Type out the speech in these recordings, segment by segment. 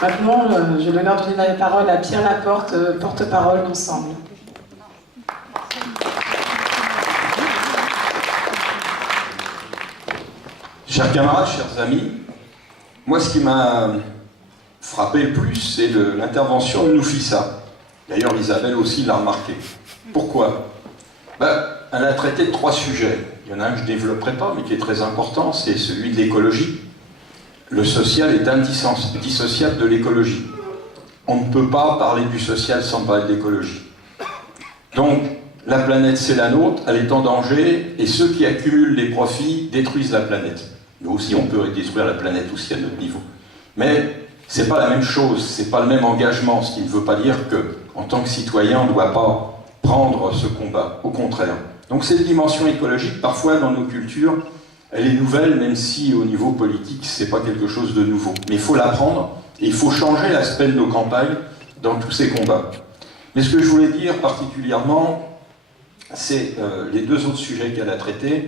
Maintenant, j'ai l'honneur de donner la parole à Pierre Laporte, porte-parole d'Ensemble. Chers camarades, chers amis, moi ce qui m'a frappé le plus, c'est l'intervention de Nafissa. D'ailleurs, Isabelle aussi l'a remarqué. Pourquoi? Elle a traité de 3 sujets. Il y en a un que je ne développerai pas, mais qui est très important, c'est celui de l'écologie. Le social est indissociable de l'écologie. On ne peut pas parler du social sans parler de l'écologie. Donc, la planète, c'est la nôtre, elle est en danger, et ceux qui accumulent les profits détruisent la planète. Nous aussi, on peut détruire la planète aussi à notre niveau. Mais ce n'est pas la même chose, ce n'est pas le même engagement, ce qui ne veut pas dire qu'en tant que citoyen, on ne doit pas prendre ce combat, au contraire. Donc cette dimension écologique, parfois dans nos cultures, elle est nouvelle, même si au niveau politique, ce n'est pas quelque chose de nouveau. Mais il faut l'apprendre, et il faut changer l'aspect de nos campagnes dans tous ces combats. Mais ce que je voulais dire particulièrement, c'est les 2 autres sujets qu'elle a traités,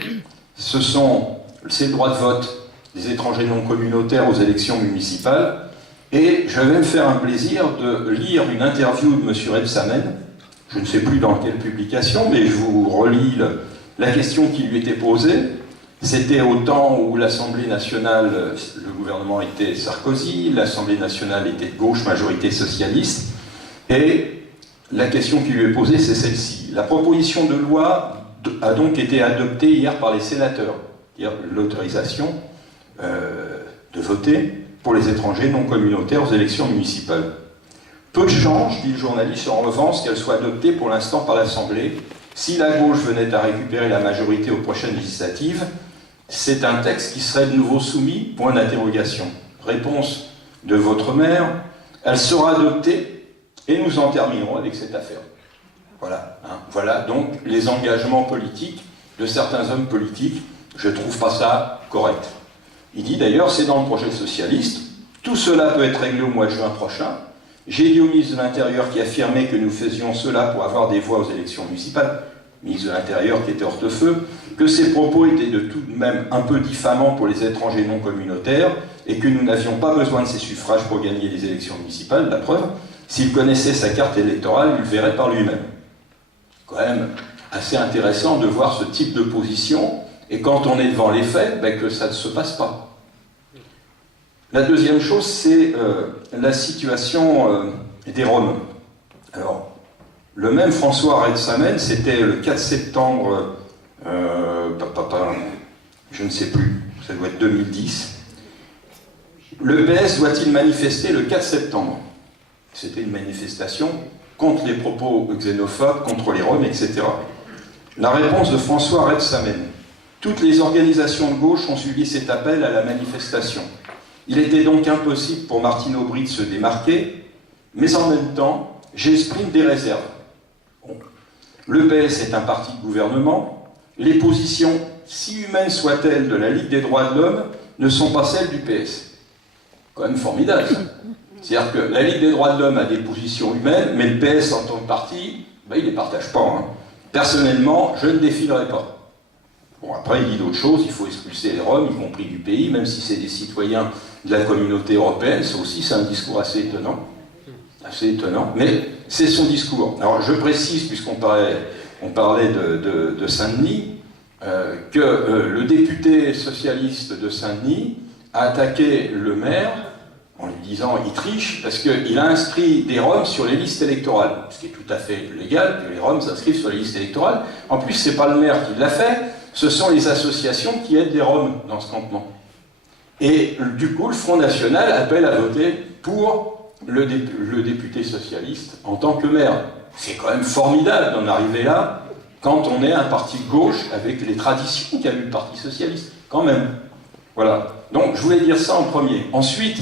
ce sont ces droits de vote des étrangers non communautaires aux élections municipales, et je vais me faire un plaisir de lire une interview de M. Rebsamen, je ne sais plus dans quelle publication, mais je vous relis la question qui lui était posée. C'était au temps où l'Assemblée nationale, le gouvernement était Sarkozy, l'Assemblée nationale était de gauche, majorité socialiste, et la question qui lui est posée, c'est celle-ci. La proposition de loi a donc été adoptée hier par les sénateurs, c'est-à-dire l'autorisation de voter pour les étrangers non communautaires aux élections municipales. Peu de change, dit le journaliste, en revanche, qu'elle soit adoptée pour l'instant par l'Assemblée. Si la gauche venait à récupérer la majorité aux prochaines législatives, c'est un texte qui serait de nouveau soumis, point d'interrogation. Réponse de votre maire, elle sera adoptée et nous en terminerons avec cette affaire. Voilà, hein. Voilà donc les engagements politiques de certains hommes politiques. Je ne trouve pas ça correct. Il dit d'ailleurs, c'est dans le projet socialiste, tout cela peut être réglé au mois de juin prochain. J'ai dit au ministre de l'Intérieur qui affirmait que nous faisions cela pour avoir des voix aux élections municipales, ministre de l'Intérieur qui était hors de feu, que ces propos étaient de tout de même un peu diffamants pour les étrangers non communautaires et que nous n'avions pas besoin de ces suffrages pour gagner les élections municipales. La preuve, s'il connaissait sa carte électorale, il le verrait par lui-même. Quand même assez intéressant de voir ce type de position, et quand on est devant les faits, que ça ne se passe pas. La deuxième chose, c'est la situation des Roms. Alors, le même François Rebsamen, c'était le 4 septembre, je ne sais plus, ça doit être 2010. Le PS doit-il manifester le 4 septembre? C'était une manifestation contre les propos xénophobes, contre les Roms, etc. La réponse de François Rebsamen. Toutes les organisations de gauche ont suivi cet appel à la manifestation. Il était donc impossible pour Martine Aubry de se démarquer, mais en même temps, j'exprime des réserves. Bon. Le PS est un parti de gouvernement. Les positions, si humaines soient-elles, de la Ligue des droits de l'homme, ne sont pas celles du PS. Quand même formidable, ça. C'est-à-dire que la Ligue des droits de l'homme a des positions humaines, mais le PS, en tant que parti, il ne les partage pas. Hein. Personnellement, je ne défilerai pas. Bon, après, il dit d'autres choses, il faut expulser les Roms, y compris du pays, même si c'est des citoyens de la communauté européenne, ça aussi, c'est un discours assez étonnant. Assez étonnant, mais c'est son discours. Alors, je précise, puisqu'on parlait de Saint-Denis, que le député socialiste de Saint-Denis a attaqué le maire en lui disant il triche parce qu'il a inscrit des Roms sur les listes électorales, ce qui est tout à fait légal que les Roms s'inscrivent sur les listes électorales. En plus, c'est pas le maire qui l'a fait, ce sont les associations qui aident les Roms dans ce campement. Et du coup, le Front National appelle à voter pour le député socialiste en tant que maire. C'est quand même formidable d'en arriver là quand on est un parti de gauche avec les traditions qu'a eu le Parti socialiste, quand même. Voilà. Donc, je voulais dire ça en premier. Ensuite,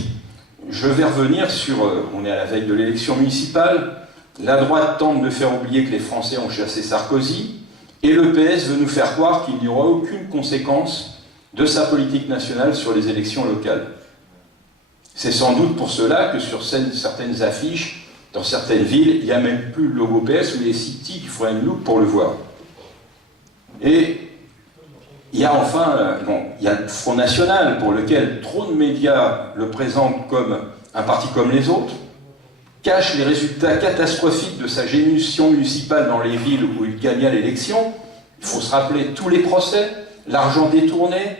je vais revenir sur... on est à la veille de l'élection municipale. La droite tente de faire oublier que les Français ont chassé Sarkozy. Et le PS veut nous faire croire qu'il n'y aura aucune conséquence de sa politique nationale sur les élections locales. C'est sans doute pour cela que sur certaines affiches, dans certaines villes, il n'y a même plus le logo PS ou les cities qu'il faut une loupe pour le voir. Et il y a enfin il y a le Front National pour lequel trop de médias le présentent comme un parti comme les autres, cache les résultats catastrophiques de sa gestion municipale dans les villes où il gagna l'élection. Il faut se rappeler tous les procès, l'argent détourné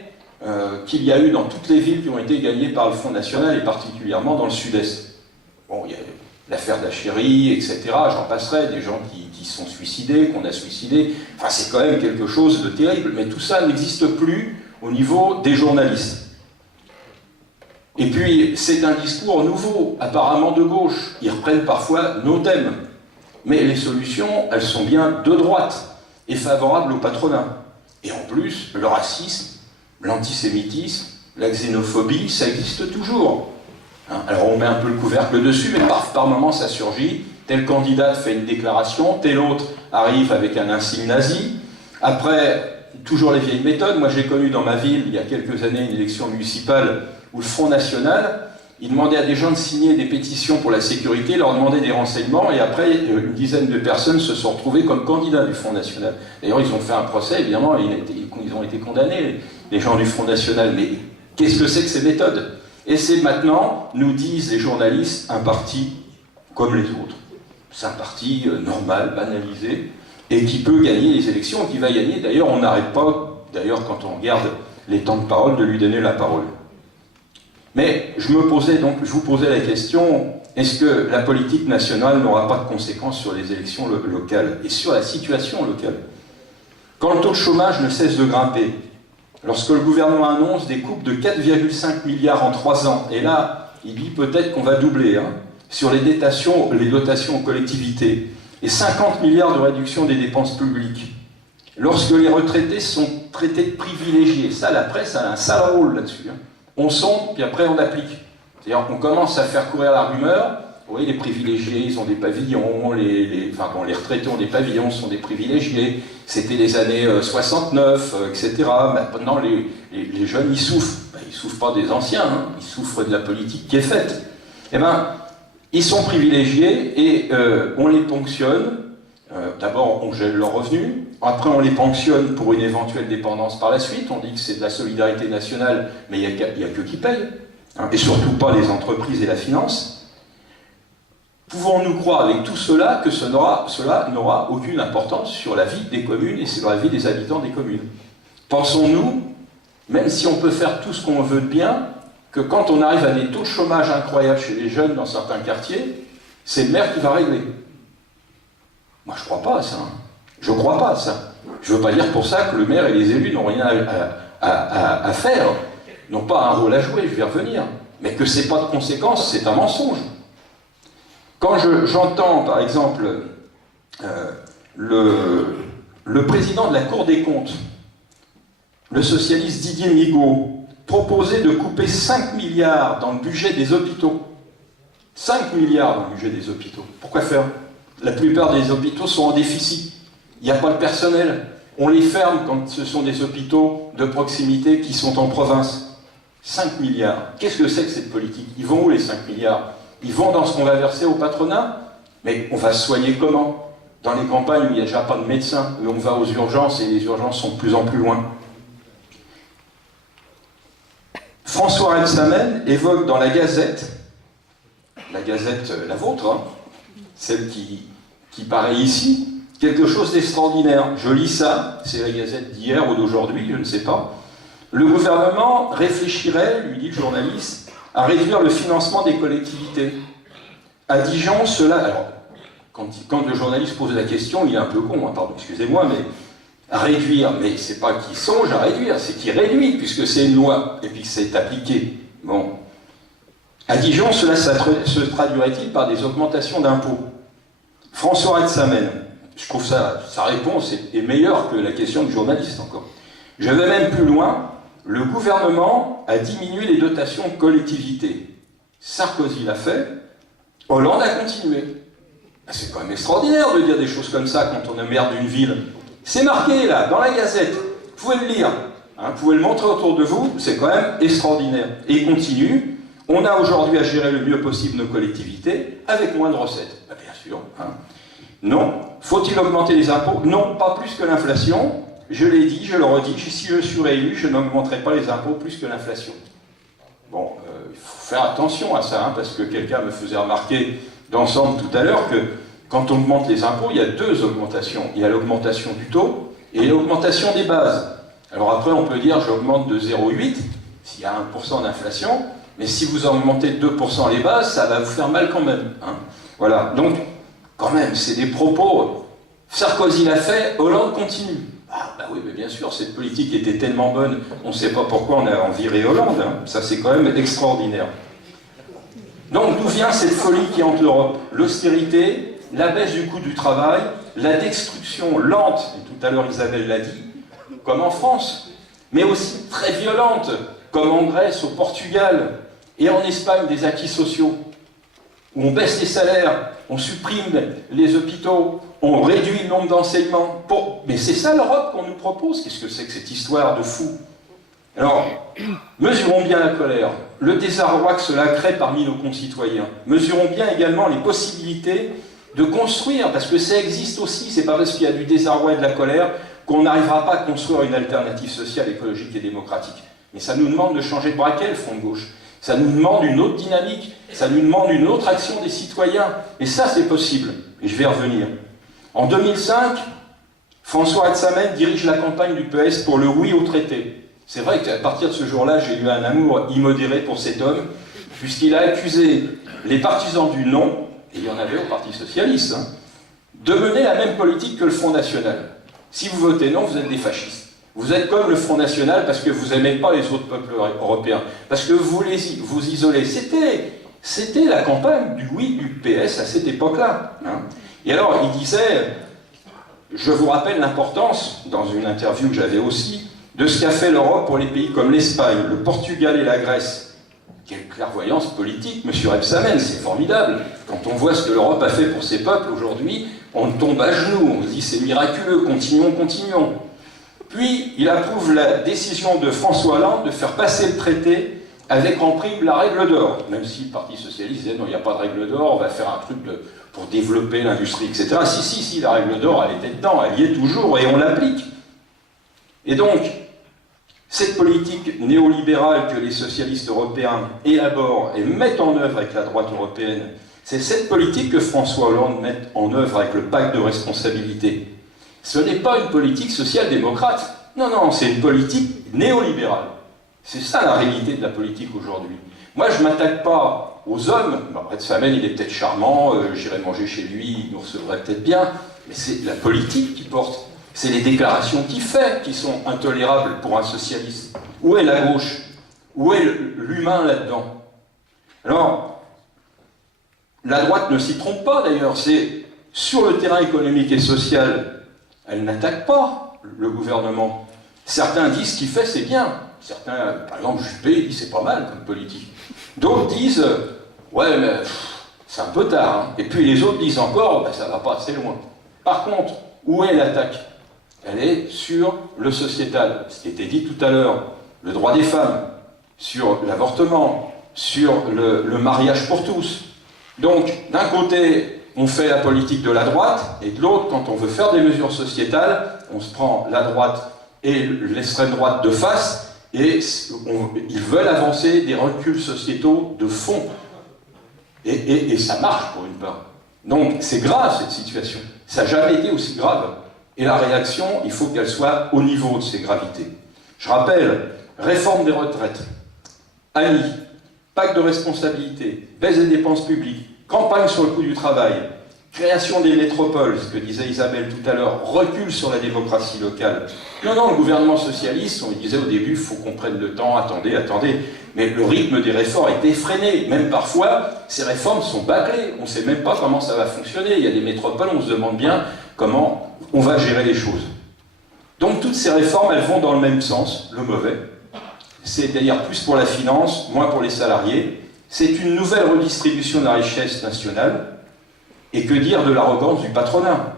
qu'il y a eu dans toutes les villes qui ont été gagnées par le Front National et particulièrement dans le Sud-Est. Bon, il y a l'affaire d'Achéry, etc. J'en passerai, des gens qui sont suicidés, qu'on a suicidés. Enfin, c'est quand même quelque chose de terrible. Mais tout ça n'existe plus au niveau des journalistes. Et puis, c'est un discours nouveau, apparemment de gauche. Ils reprennent parfois nos thèmes. Mais les solutions, elles sont bien de droite et favorables au patronat. Et en plus, le racisme, l'antisémitisme, la xénophobie, ça existe toujours. Alors on met un peu le couvercle dessus, mais par moment ça surgit. Tel candidat fait une déclaration, tel autre arrive avec un insigne nazi. Après, toujours les vieilles méthodes. Moi j'ai connu dans ma ville, il y a quelques années, une élection municipale où le Front National, il demandait à des gens de signer des pétitions pour la sécurité, leur demandait des renseignements, et après une dizaine de personnes se sont retrouvées comme candidats du Front National. D'ailleurs ils ont fait un procès, évidemment, ils ont été condamnés, les gens du Front National. Mais qu'est-ce que c'est que ces méthodes ? Et c'est maintenant, nous disent les journalistes, un parti comme les autres. C'est un parti normal, banalisé, et qui peut gagner les élections, qui va gagner. D'ailleurs, on n'arrête pas, quand on regarde les temps de parole, de lui donner la parole. Mais je vous posais la question, est-ce que la politique nationale n'aura pas de conséquences sur les élections locales et sur la situation locale? Quand le taux de chômage ne cesse de grimper, lorsque le gouvernement annonce des coupes de 4,5 milliards en 3 ans, et là, il dit peut-être qu'on va doubler, sur les dotations aux collectivités, et 50 milliards de réduction des dépenses publiques, lorsque les retraités sont traités de privilégiés, ça, la presse a un sale rôle là-dessus, on sonde, puis après on applique. C'est-à-dire qu'on commence à faire courir la rumeur, oui, les privilégiés, ils ont des pavillons, les retraités ont des pavillons, sont des privilégiés, c'était les années 69, etc. Maintenant, les jeunes, ils souffrent. Ils ne souffrent pas des anciens, ils souffrent de la politique qui est faite. Eh bien, ils sont privilégiés et on les ponctionne. D'abord, on gèle leurs revenus. Après, on les ponctionne pour une éventuelle dépendance par la suite. On dit que c'est de la solidarité nationale, mais il n'y a que qui paye. Et surtout pas les entreprises et la finance. Pouvons-nous croire avec tout cela que cela n'aura aucune importance sur la vie des communes et sur la vie des habitants des communes? Pensons-nous, même si on peut faire tout ce qu'on veut de bien, que quand on arrive à des taux de chômage incroyables chez les jeunes dans certains quartiers, c'est le maire qui va régler? Moi je ne crois pas à ça. Je ne crois pas à ça. Je ne veux pas dire pour ça que le maire et les élus n'ont rien à faire, n'ont pas un rôle à jouer, je vais y revenir. Mais que ce n'est pas de conséquence, c'est un mensonge. Quand j'entends, par exemple, le président de la Cour des comptes, le socialiste Didier Migaud, proposer de couper 5 milliards dans le budget des hôpitaux. 5 milliards dans le budget des hôpitaux. Pourquoi faire? La plupart des hôpitaux sont en déficit. Il n'y a pas de personnel. On les ferme quand ce sont des hôpitaux de proximité qui sont en province. 5 milliards. Qu'est-ce que c'est que cette politique? Ils vont où les 5 milliards? Ils vont dans ce qu'on va verser au patronat? Mais on va se soigner comment? Dans les campagnes où il n'y a déjà pas de médecins, où on va aux urgences et les urgences sont de plus en plus loin. François Rebsamen évoque dans la Gazette, la vôtre, celle qui paraît ici, quelque chose d'extraordinaire. Je lis ça, c'est la Gazette d'hier ou d'aujourd'hui, je ne sais pas. Le gouvernement réfléchirait, lui dit le journaliste, à réduire le financement des collectivités. À Dijon, cela... Alors, quand le journaliste pose la question, il est un peu con, pardon, excusez-moi, mais à réduire, mais c'est pas qu'il songe à réduire, c'est qu'il réduit, puisque c'est une loi, et puis que c'est appliqué. Bon. À Dijon, cela se traduirait-il par des augmentations d'impôts? François Rebsamen, je trouve sa réponse est meilleure que la question du journaliste encore. Je vais même plus loin, le gouvernement a diminué les dotations de collectivités. Sarkozy l'a fait, Hollande a continué. C'est quand même extraordinaire de dire des choses comme ça quand on est maire d'une ville. C'est marqué là, dans la Gazette, vous pouvez le lire, vous pouvez le montrer autour de vous, c'est quand même extraordinaire. Et il continue, on a aujourd'hui à gérer le mieux possible nos collectivités avec moins de recettes. Ben, bien sûr. Non. Faut-il augmenter les impôts? Non, pas plus que l'inflation. Je l'ai dit, je le redis, si je suis réélu, je n'augmenterai pas les impôts plus que l'inflation. Bon, il faire attention à ça, hein, parce que quelqu'un me faisait remarquer d'ensemble tout à l'heure que quand on augmente les impôts, il y a deux augmentations. Il y a l'augmentation du taux et l'augmentation des bases. Alors après, on peut dire j'augmente de 0,8 s'il y a 1% d'inflation, mais si vous augmentez de 2% les bases, ça va vous faire mal quand même. Hein. Voilà, donc quand même, c'est des propos. Sarkozy l'a fait, Hollande continue. Ah bah oui, mais bien sûr, cette politique était tellement bonne, on ne sait pas pourquoi on a viré Hollande. Hein. Ça, c'est quand même extraordinaire. Donc d'où vient cette folie qui hante l'Europe? L'austérité, la baisse du coût du travail, la destruction lente, et tout à l'heure Isabelle l'a dit, comme en France, mais aussi très violente, comme en Grèce, au Portugal, et en Espagne, des acquis sociaux, où on baisse les salaires, on supprime les hôpitaux, on réduit le nombre d'enseignements. Mais c'est ça l'Europe qu'on nous propose. Qu'est-ce que c'est que cette histoire de fou? Alors, mesurons bien la colère, le désarroi que cela crée parmi nos concitoyens. Mesurons bien également les possibilités de construire, parce que ça existe aussi, c'est pas parce qu'il y a du désarroi et de la colère qu'on n'arrivera pas à construire une alternative sociale, écologique et démocratique. Mais ça nous demande de changer de braquet, le Front de gauche. Ça nous demande une autre dynamique, ça nous demande une autre action des citoyens. Et ça, c'est possible. Et je vais revenir. En 2005, François Rebsamen dirige la campagne du PS pour le oui au traité. C'est vrai qu'à partir de ce jour-là, j'ai eu un amour immodéré pour cet homme, puisqu'il a accusé les partisans du non, et il y en avait au Parti Socialiste, hein, de mener la même politique que le Front National. Si vous votez non, vous êtes des fascistes. Vous êtes comme le Front National parce que vous n'aimez pas les autres peuples européens, parce que vous vous isolez. C'était la campagne du oui du PS à cette époque-là. Hein. Et alors, il disait, je vous rappelle l'importance, dans une interview que j'avais aussi, de ce qu'a fait l'Europe pour les pays comme l'Espagne, le Portugal et la Grèce. Quelle clairvoyance politique, monsieur Rebsamen, c'est formidable. Quand on voit ce que l'Europe a fait pour ses peuples aujourd'hui, on tombe à genoux, on se dit c'est miraculeux, continuons, continuons. Puis, il approuve la décision de François Hollande de faire passer le traité avec en prime la règle d'or. Même si le Parti Socialiste disait non, il n'y a pas de règle d'or, on va faire un truc pour développer l'industrie, etc. Si, la règle d'or, elle était dedans, elle y est toujours, et on l'applique. Et donc, cette politique néolibérale que les socialistes européens élaborent et mettent en œuvre avec la droite européenne, c'est cette politique que François Hollande met en œuvre avec le pacte de responsabilité. Ce n'est pas une politique social-démocrate. Non, c'est une politique néolibérale. C'est ça la réalité de la politique aujourd'hui. Moi, je ne m'attaque pas aux hommes. Rebsamen, il est peut-être charmant, j'irai manger chez lui, il nous recevrait peut-être bien, mais c'est la politique qui porte. C'est les déclarations qu'il fait qui sont intolérables pour un socialiste. Où est la gauche? Où est l'humain là-dedans? Alors, la droite ne s'y trompe pas d'ailleurs. C'est sur le terrain économique et social, elle n'attaque pas le gouvernement. Certains disent ce qu'il fait, c'est bien. Certains, par exemple, Juppé, dit c'est pas mal comme politique. D'autres disent, ouais, mais c'est un peu tard. Hein. Et puis les autres disent encore, ben, ça va pas assez loin. Par contre, où est l'attaque? Elle est sur le sociétal. Ce qui était dit tout à l'heure, le droit des femmes, sur l'avortement, sur le mariage pour tous. Donc, d'un côté, on fait la politique de la droite, et de l'autre, quand on veut faire des mesures sociétales, on se prend la droite et l'extrême droite de face, et ils veulent avancer des reculs sociétaux de fond. Et ça marche pour une part. Donc c'est grave cette situation. Ça n'a jamais été aussi grave. Et la réaction, il faut qu'elle soit au niveau de ces gravités. Je rappelle, réforme des retraites, ANI, pacte de responsabilité, baisse des dépenses publiques, campagne sur le coût du travail, création des métropoles, ce que disait Isabelle tout à l'heure, recul sur la démocratie locale. Non, le gouvernement socialiste, on disait au début, il faut qu'on prenne le temps, attendez, mais le rythme des réformes est effréné. Même parfois, ces réformes sont bâclées, on ne sait même pas comment ça va fonctionner. Il y a des métropoles, on se demande bien comment on va gérer les choses. Donc toutes ces réformes, elles vont dans le même sens, le mauvais, c'est-à-dire plus pour la finance, moins pour les salariés. C'est une nouvelle redistribution de la richesse nationale. Et que dire de l'arrogance du patronat?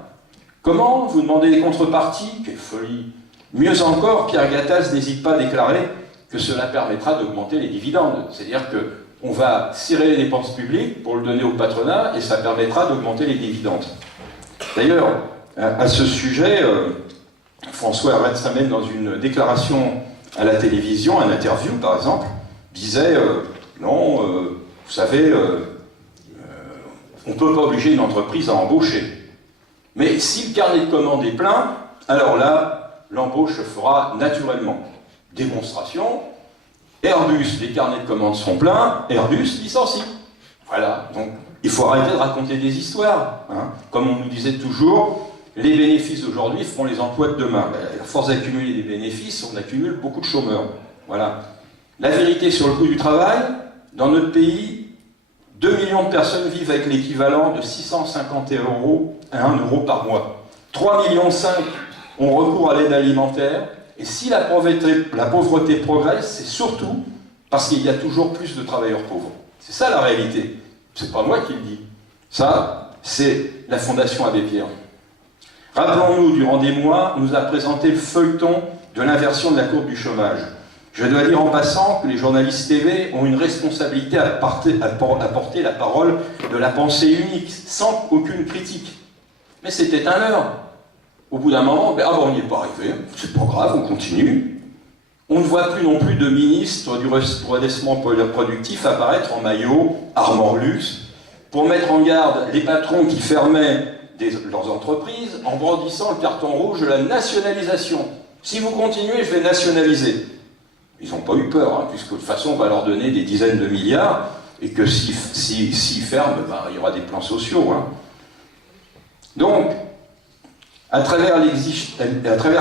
Comment vous demandez des contreparties? Quelle folie! Mieux encore, Pierre Gattaz n'hésite pas à déclarer que cela permettra d'augmenter les dividendes. C'est-à-dire qu'on va serrer les dépenses publiques pour le donner au patronat et ça permettra d'augmenter les dividendes. D'ailleurs, à ce sujet, François Rebsamen, dans une déclaration à la télévision, un interview par exemple, disait Non, vous savez, on ne peut pas obliger une entreprise à embaucher. Mais si le carnet de commandes est plein, alors là, l'embauche se fera naturellement. Démonstration, Airbus, les carnets de commandes sont pleins, Airbus licencie. Voilà, donc il faut arrêter de raconter des histoires. Hein. Comme on nous disait toujours, les bénéfices d'aujourd'hui feront les emplois de demain. À force d'accumuler des bénéfices, on accumule beaucoup de chômeurs. Voilà. La vérité sur le coût du travail, dans notre pays, 2 millions de personnes vivent avec l'équivalent de 650 € à 1 € par mois. 3,5 millions ont recours à l'aide alimentaire. Et si la pauvreté progresse, c'est surtout parce qu'il y a toujours plus de travailleurs pauvres. C'est ça la réalité. C'est pas moi qui le dis. Ça, c'est la Fondation Abbé Pierre. Rappelons-nous, durant des mois, on nous a présenté le feuilleton de l'inversion de la courbe du chômage. Je dois dire en passant que les journalistes TV ont une responsabilité à porter la parole de la pensée unique, sans aucune critique. Mais c'était un leurre. Au bout d'un moment, on n'y est pas arrivé, c'est pas grave, on continue. On ne voit plus non plus de ministre du redressement productif apparaître en maillot, armor luxe, pour mettre en garde les patrons qui fermaient leurs entreprises en brandissant le carton rouge de la nationalisation. Si vous continuez, je vais nationaliser. Ils n'ont pas eu peur, hein, puisque de toute façon, on va leur donner des dizaines de milliards, et que s'ils ferment, il y aura des plans sociaux. Hein. Donc, à travers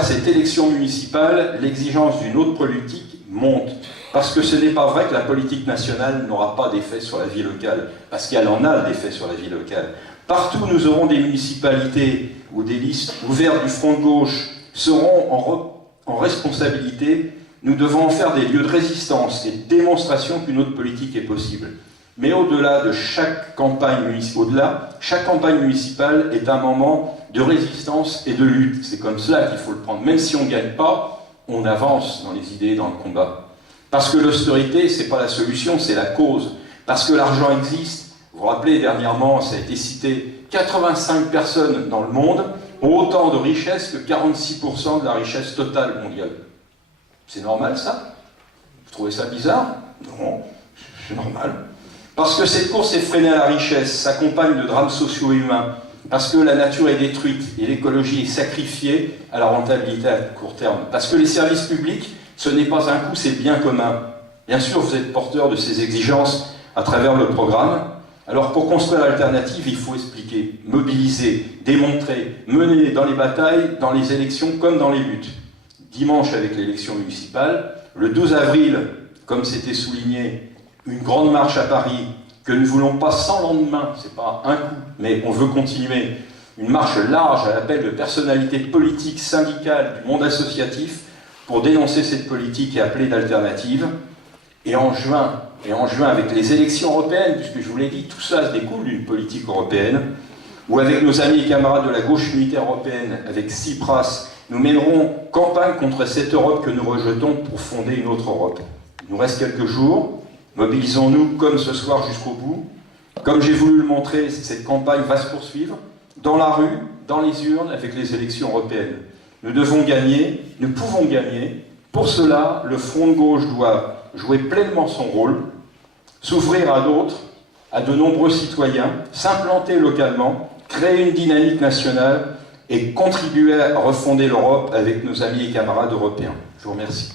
cette élection municipale, l'exigence d'une autre politique monte. Parce que ce n'est pas vrai que la politique nationale n'aura pas d'effet sur la vie locale. Parce qu'elle en a d'effet sur la vie locale. Partout où nous aurons des municipalités où des listes ouvertes du front de gauche seront en responsabilité, nous devons en faire des lieux de résistance et de démonstration qu'une autre politique est possible. Mais au-delà de chaque campagne municipale est un moment de résistance et de lutte. C'est comme cela qu'il faut le prendre. Même si on ne gagne pas, on avance dans les idées, dans le combat. Parce que l'austérité, ce n'est pas la solution, c'est la cause. Parce que l'argent existe. Vous vous rappelez, dernièrement, ça a été cité, 85 personnes dans le monde ont autant de richesses que 46% de la richesse totale mondiale. C'est normal, ça? Vous trouvez ça bizarre? Non, c'est normal. Parce que cette course effrénée à la richesse s'accompagne de drames sociaux et humains, parce que la nature est détruite et l'écologie est sacrifiée à la rentabilité à court terme, parce que les services publics, ce n'est pas un coût, c'est bien commun. Bien sûr, vous êtes porteur de ces exigences à travers le programme. Alors pour construire l'alternative, il faut expliquer, mobiliser, démontrer, mener dans les batailles, dans les élections comme dans les luttes. Dimanche avec l'élection municipale, le 12 avril, comme c'était souligné, une grande marche à Paris, que nous ne voulons pas sans lendemain, c'est pas un coup, mais on veut continuer, une marche large à l'appel de personnalités politiques, syndicales, du monde associatif, pour dénoncer cette politique et appeler d'alternative. Et en juin, avec les élections européennes, puisque je vous l'ai dit, tout ça se découle d'une politique européenne, où avec nos amis et camarades de la gauche unitaire européenne, avec Tsipras, nous mènerons campagne contre cette Europe que nous rejetons pour fonder une autre Europe. Il nous reste quelques jours, mobilisons-nous comme ce soir jusqu'au bout. Comme j'ai voulu le montrer, cette campagne va se poursuivre, dans la rue, dans les urnes, avec les élections européennes. Nous devons gagner, nous pouvons gagner. Pour cela, le Front de gauche doit jouer pleinement son rôle, s'ouvrir à d'autres, à de nombreux citoyens, s'implanter localement, créer une dynamique nationale et contribuer à refonder l'Europe avec nos amis et camarades européens. Je vous remercie.